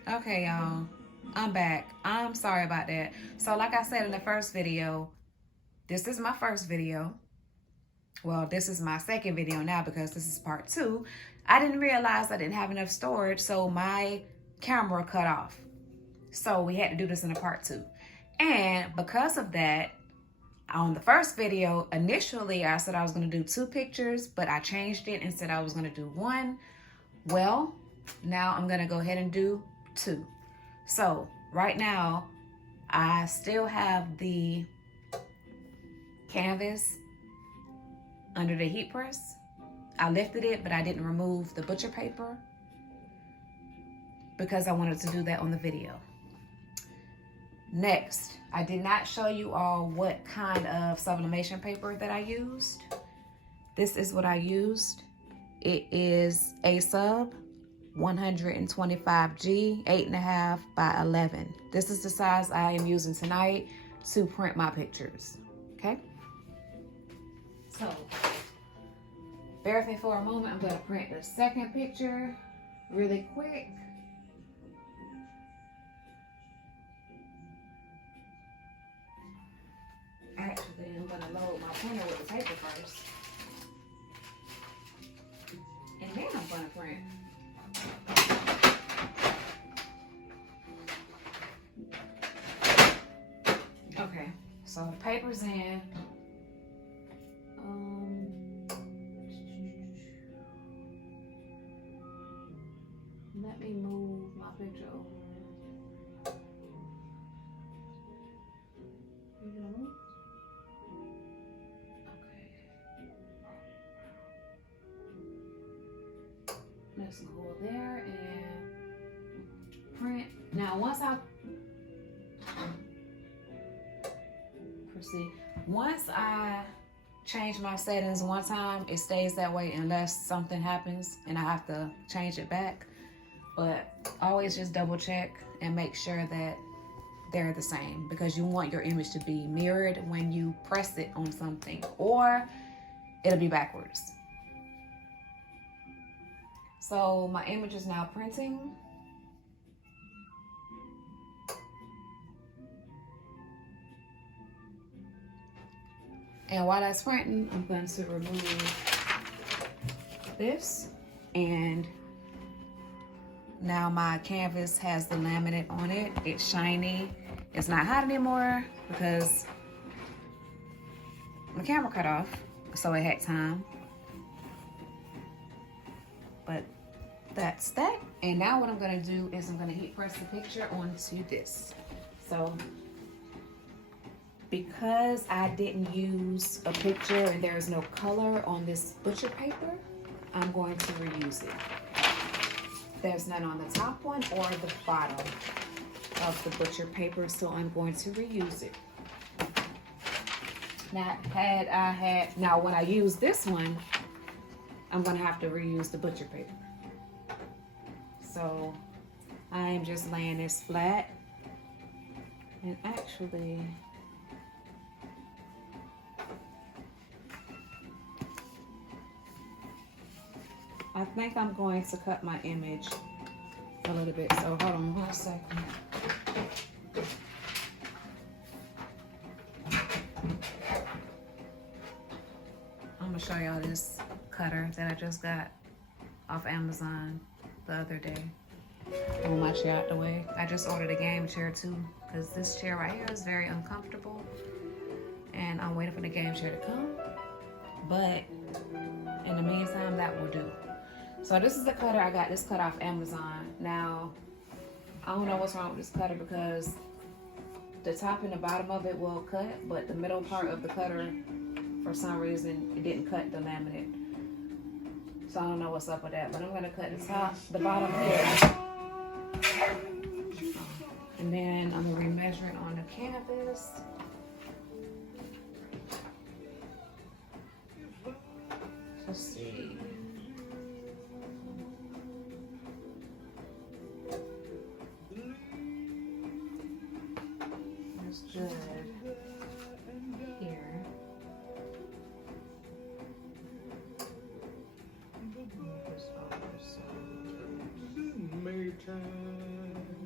Okay, y'all, I'm back. I'm sorry about that. So, like I said in the first video, this is my first video. Well, this is my second video now because this is part two. I didn't realize I didn't have enough storage, so my camera cut off. So we had to do this in a part two. And because of that, on the first video, initially I said I was going to do 2 pictures, but I changed it and said I was going to do 1. Well, now I'm going to go ahead and do 2. So right now, I still have the canvas under the heat press. I lifted it, but I didn't remove the butcher paper because I wanted to do that on the video. Next, I did not show you all what kind of sublimation paper that I used. This is what I used. It is a sub 125G 8.5 by 11. This is the size I am using tonight to print my pictures. Okay, so bear with me for a moment. I'm going to print the second picture really quick. Actually, I'm going to load my printer with the paper first. And then I'm going to print. Okay, so the paper's in. Let me move my picture over. You know? Okay. Let's go there and print. Now, once I change my settings one time, it stays that way unless something happens and I have to change it back. But always just double check and make sure that they're the same, because you want your image to be mirrored when you press it on something, or it'll be backwards. So my image is now printing. And while that's printing, I'm going to remove this. And now my canvas has the laminate on it. It's shiny. It's not hot anymore because the camera cut off, so it had time. But that's that. And now what I'm gonna do is I'm gonna heat press the picture onto this. So because I didn't use a picture and there is no color on this butcher paper, I'm going to reuse it. There's none on the top one or the bottom of the butcher paper, so I'm going to reuse it. Now when I use this one, I'm gonna have to reuse the butcher paper. So I am just laying this flat, and actually I think I'm going to cut my image a little bit. So hold on 1 second. I'm gonna show y'all this cutter that I just got off Amazon the other day. Move my chair out the way. I just ordered a game chair too, because this chair right here is very uncomfortable, and I'm waiting for the game chair to come. But in the meantime, that will do. So this is the cutter. I got this cut off Amazon. Now, I don't know what's wrong with this cutter because the top and the bottom of it will cut, but the middle part of the cutter, for some reason, it didn't cut the laminate. So I don't know what's up with that, but I'm gonna cut the bottom here. And then I'm gonna remeasure it on the canvas. Let's see. That's good. Here.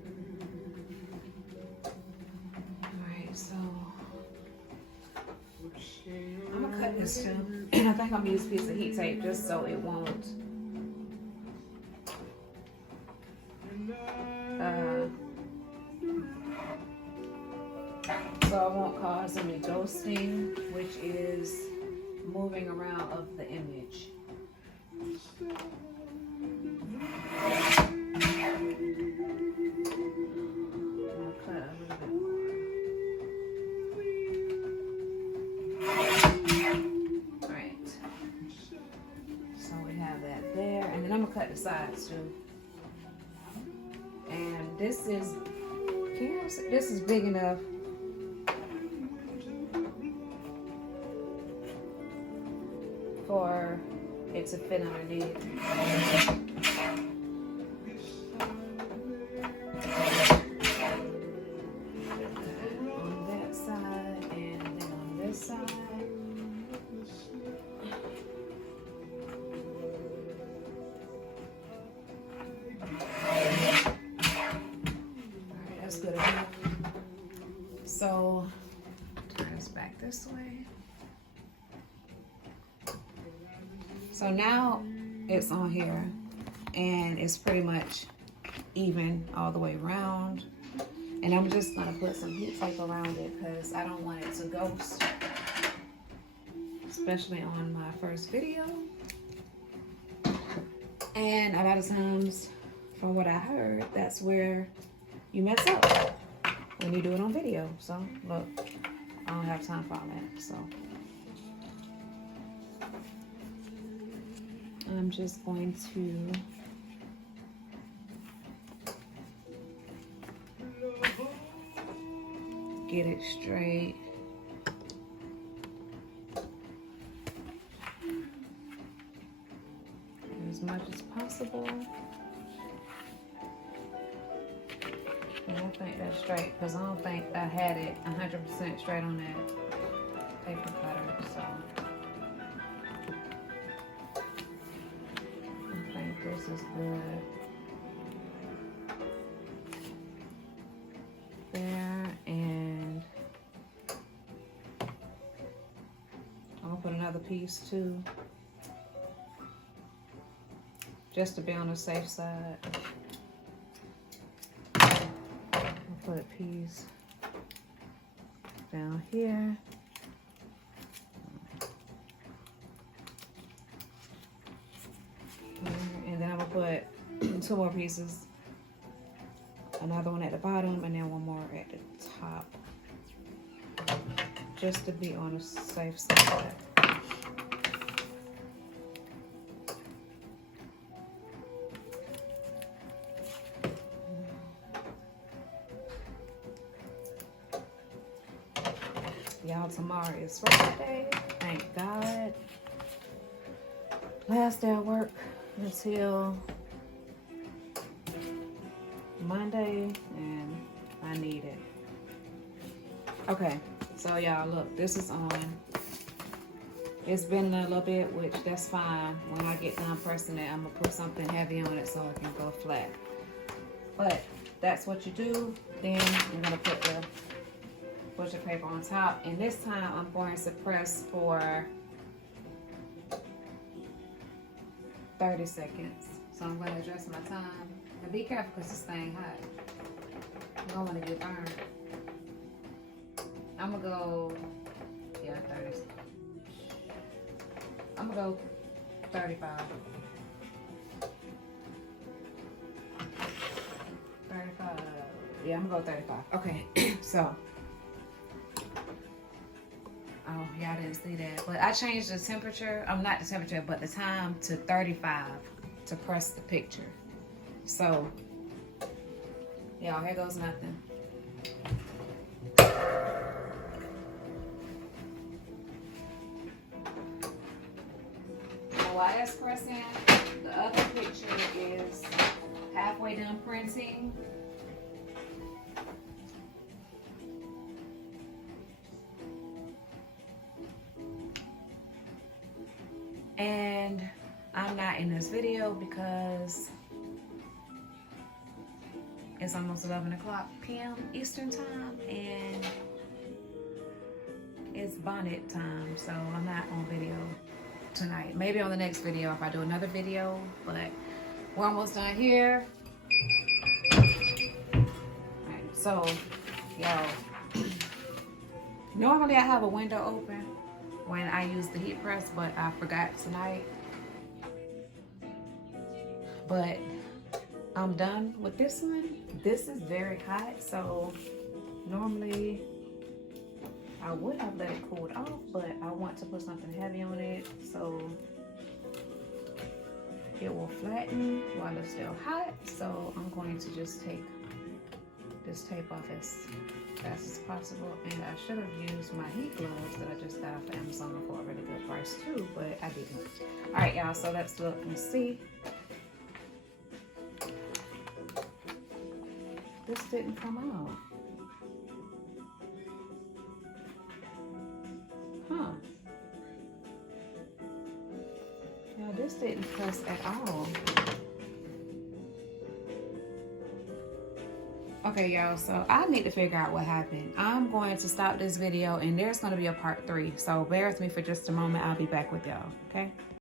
this too. And I think I'm gonna use a piece of heat tape just so it won't cause any ghosting, which is moving around of the image. Cut the sides too. And this is, this is big enough for it to fit underneath. On that side and then on this side. So turn this back this way. So now it's on here and it's pretty much even all the way around. And I'm just gonna put some heat tape around it because I don't want it to ghost, especially on my first video. And a lot of times, from what I heard, that's where you mess up when you do it on video. So look, I don't have time for all that. So I'm just going to get it straight. As much as possible. And I think that's straight because I don't think I had it 100% straight on that paper cutter. So I think this is good. There, and I'm gonna put another piece too, just to be on the safe side. Put a piece down here. And then I'm gonna put 2 more pieces. Another one at the bottom and then one more at the top. Just to be on the safe side. Y'all, tomorrow is Friday. Thank God. Last day of work until Monday, and I need it. Okay, so y'all, look, this is on. It's been a little bit, which that's fine. When I get done pressing it, I'm gonna put something heavy on it so it can go flat. But that's what you do. Then I'm gonna put the butcher paper on top, and this time I'm going to press for 30 seconds. So I'm going to adjust my time. And be careful because this thing hot. You don't want to get burned. I'm going to go, yeah, 30. I'm going to go 35. 35. Yeah, I'm going to go 35. Okay, so. Oh, y'all didn't see that. But I changed the temperature, not the temperature, but the time to 35 to press the picture. So, y'all, here goes nothing. Now, while it's pressing, the other picture is halfway done printing. And I'm not in this video because it's almost 11 o'clock p.m. Eastern time, and it's bonnet time, so I'm not on video tonight. Maybe on the next video if I do another video, but we're almost done here. Alright, so, y'all, normally I have a window open when I use the heat press, but I forgot tonight. But I'm done with this one. This is very hot, so normally I would have let it cool off, but I want to put something heavy on it so it will flatten while it's still hot. So I'm going to just take this tape off as fast as possible. And I should have used my heat gloves that I just got off Amazon for a really good price too, but I didn't. All right, y'all, so let's look and see. This didn't come out. Huh. Yeah, this didn't press at all. Okay, y'all, so I need to figure out what happened. I'm going to stop this video and there's going to be a part 3. So bear with me for just a moment. I'll be back with y'all, okay?